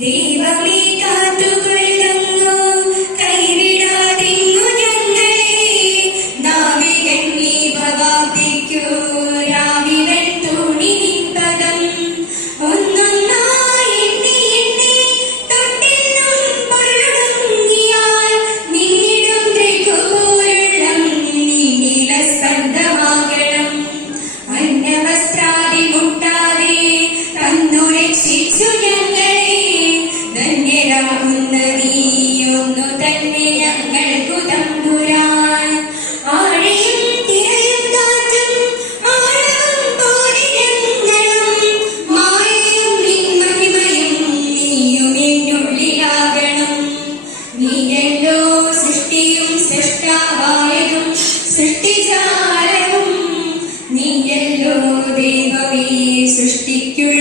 ദീപമീ കാറ്റുകൊള്ളും 1級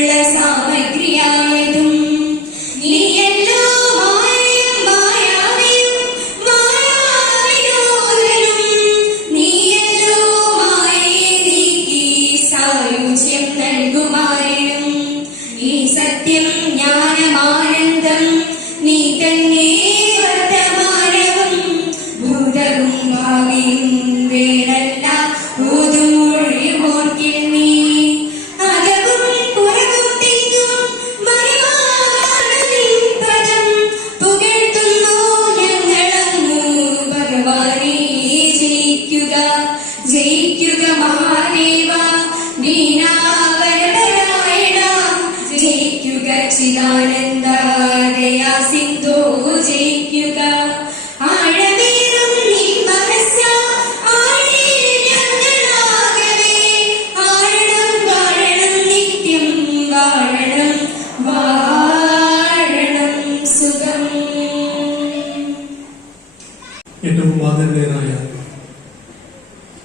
സച്ചിദാനന്ദ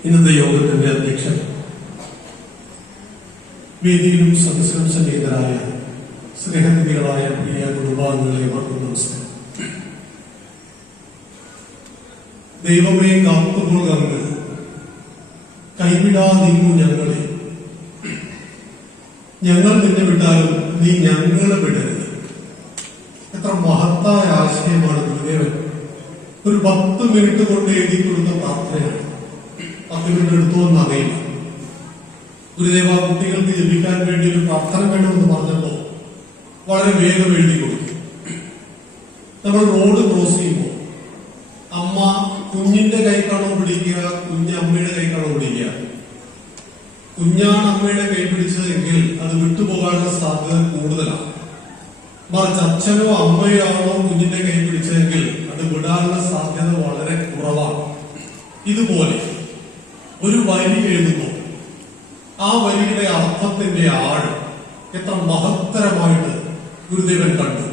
ഇന്നത്തെ യോഗത്തിന്റെ അധ്യക്ഷൻ വേദിയിലും സദസ്സിലും സന്നിഹിതരായ സ്നേഹനിധികളായ പ്രിയ കുടുംബാംഗങ്ങളെ അവർക്കും നമസ്കാരം. ദൈവമേ കാത്തുകൊള്ളുക അങ്ങ് കൈവിടാതിരുന്നു ഞങ്ങളെ. ഞങ്ങൾ നിന്നെ വിട്ടാലും നീ ഞങ്ങളെ വിടരുത്. എത്ര മഹത്തായ ആശയമാണ് ഗുരുദേവൻ. ഒരു പത്ത് മിനിറ്റ് കൊണ്ട് എഴുതി കൊടുത്ത പ്രാർത്ഥനയാണ്. പത്ത് മിനിറ്റ് എടുത്തുവെന്ന് അറിയില്ല. ഗുരുദേവ കുട്ടികൾക്ക് ജപിക്കാൻ വേണ്ടി ഒരു പ്രാർത്ഥന വേണമെന്ന് പറഞ്ഞപ്പോ വളരെ വേഗം എഴുതി കൊടുക്കും. നമ്മൾ റോഡ് ക്രോസ് ചെയ്യുമ്പോൾ അമ്മ കുഞ്ഞിന്റെ കൈക്കാണോ പിടിക്കുക കുഞ്ഞ് അമ്മയുടെ കൈക്കാണോ പിടിക്കുക? കുഞ്ഞാണ് അമ്മയുടെ കൈ പിടിച്ചതെങ്കിൽ അത് വിട്ടുപോകാനുള്ള സാധ്യത കൂടുതലാണ്. മറിച്ച് അച്ഛനോ അമ്മയോ ആണോ കുഞ്ഞിന്റെ കൈ പിടിച്ചതെങ്കിൽ അത് വിടാനുള്ള സാധ്യത വളരെ കുറവാണ്. ഇതുപോലെ ഒരു വരി എഴുതുമ്പോൾ ആ വരിയുടെ അർത്ഥത്തിന്റെ ആഴം എത്ര മഹത്തരമായിട്ട് ഗുരുദേവൻ കണ്ടു.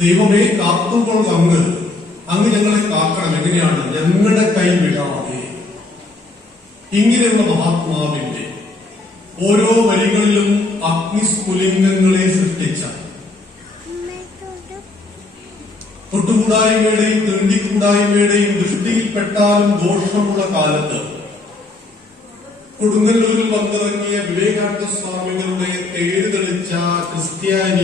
ദൈവമേ കാത്തുകൊള്ളുക അങ്ങ് അങ്ങ് ഞങ്ങളെ കാക്കണം. എങ്ങനെയാണ്? ഞങ്ങളുടെ കൈ വിടാതെ. ഇങ്ങനെയുള്ള മഹാത്മാവിന്റെ ഓരോ വരികളിലും അഗ്നിസ്ഫുലിംഗങ്ങളെ സൃഷ്ടിച്ച തൊട്ടുകൂടായ്മയുടെയും തീണ്ടിക്കൂടായ്മയുടെയും ദൃഷ്ടിയിൽപ്പെട്ടാലും ദോഷമുള്ള കാലത്ത് കൊടുങ്ങല്ലൂരിൽ വന്നിറങ്ങിയ വിവേകാനന്ദ സ്വാമികളുടെ തേടുതെളിച്ച ക്രിസ്ത്യാനി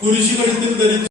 കുരിശു കഴുത്തിൽ ധരിച്ച